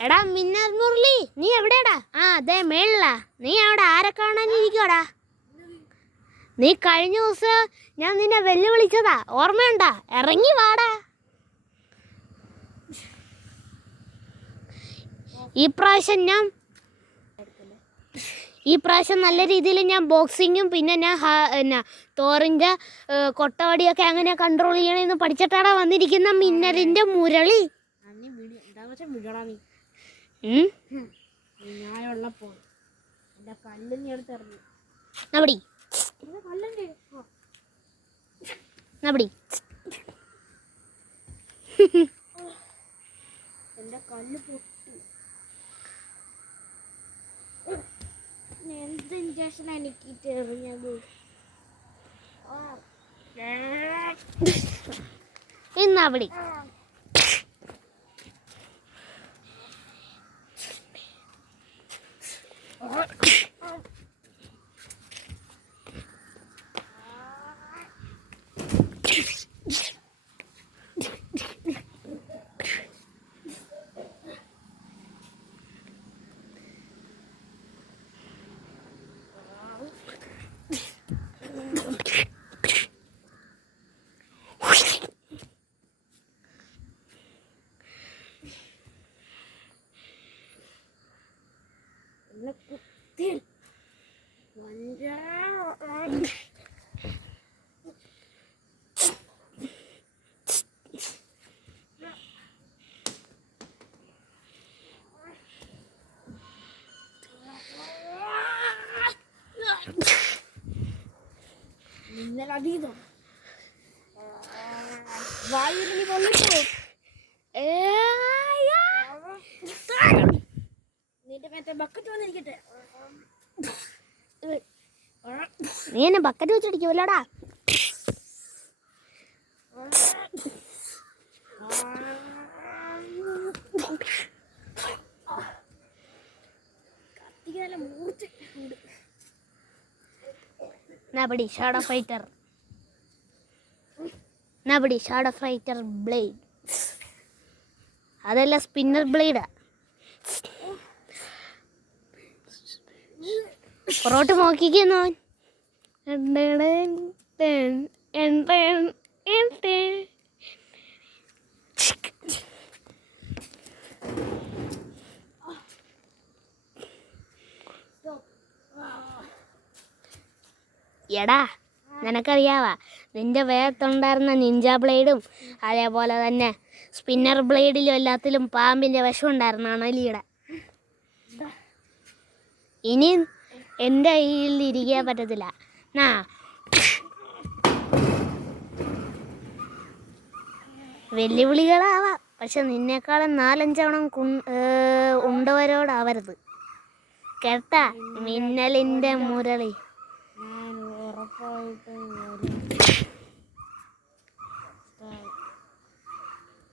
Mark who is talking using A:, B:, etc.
A: എടാ മിന്നൽ മുരളി നീ എവിടെടാ ആ അതെ മേളിലാ. നീ അവിടെ ആരെ കാണാനിരിക്കോടാ നീ കഴിഞ്ഞ ദിവസം ഞാൻ നിന്നെ വെല്ലുവിളിച്ചതാ. ഓർമ്മയുണ്ടാ? ഇറങ്ങി വാടാ. ഈ പ്രാവശ്യം ഞാൻ ഈ പ്രാവശ്യം നല്ല രീതിയിൽ ഞാൻ ബോക്സിങ്ങും പിന്നെ ഞാൻ എന്നാ തോറിന്റെ കൊട്ടവടിയൊക്കെ അങ്ങനെ കൺട്രോൾ ചെയ്യണമെന്ന് പഠിച്ചിട്ടാണ് വന്നിരിക്കുന്ന മിന്നലിന്റെ മുരളി.
B: വെച്ചാൽ വിടടാ ഞാനുള്ളപ്പോൾ എന്റെ കല്ല് നീ എടുത്തെറിഞ്ഞു
A: നബടി. നബടി
B: എന്റെ കല്ല് പൊട്ടി എന്ത് ഇഞ്ചക്ഷൻ എനിക്കിട്ട് എറിഞ്ഞത് ആ.
A: ഇന്നബടി
B: 굴락국들 완전 nella vita. Vai, mi voglio
A: നീ എന്നെ bucket വെച്ചടിക്കുമല്ലോടാ nobody shadow fighter nobody shadow fighter blade അതല്ല സ്പിന്നർ ബ്ലേഡാ പുറോട്ട് നോക്കിക്കുന്നു എടാ നിനക്കറിയാവാ നിന്റെ വേഗത്തുണ്ടായിരുന്ന നിഞ്ച ബ്ലേഡും അതേപോലെ തന്നെ സ്പിന്നർ ബ്ലേഡിലും എല്ലാത്തിലും പാമ്പിന്റെ വിഷം ഉണ്ടായിരുന്നാണ് അലിയുടെ ഇനി എന്റെ കയ്യിൽ ഇരിക്കാൻ പറ്റത്തില്ല. നാ. വെല്ലുവിളികളാവാം. പക്ഷെ നിന്നേക്കാളും നാലഞ്ചവണം കു ഉണ്ടവരോടാവരുത്. കേട്ടാ? മിന്നലിന്റെ മുരളി.
B: ഞാൻ ഉറപ്പായിട്ടും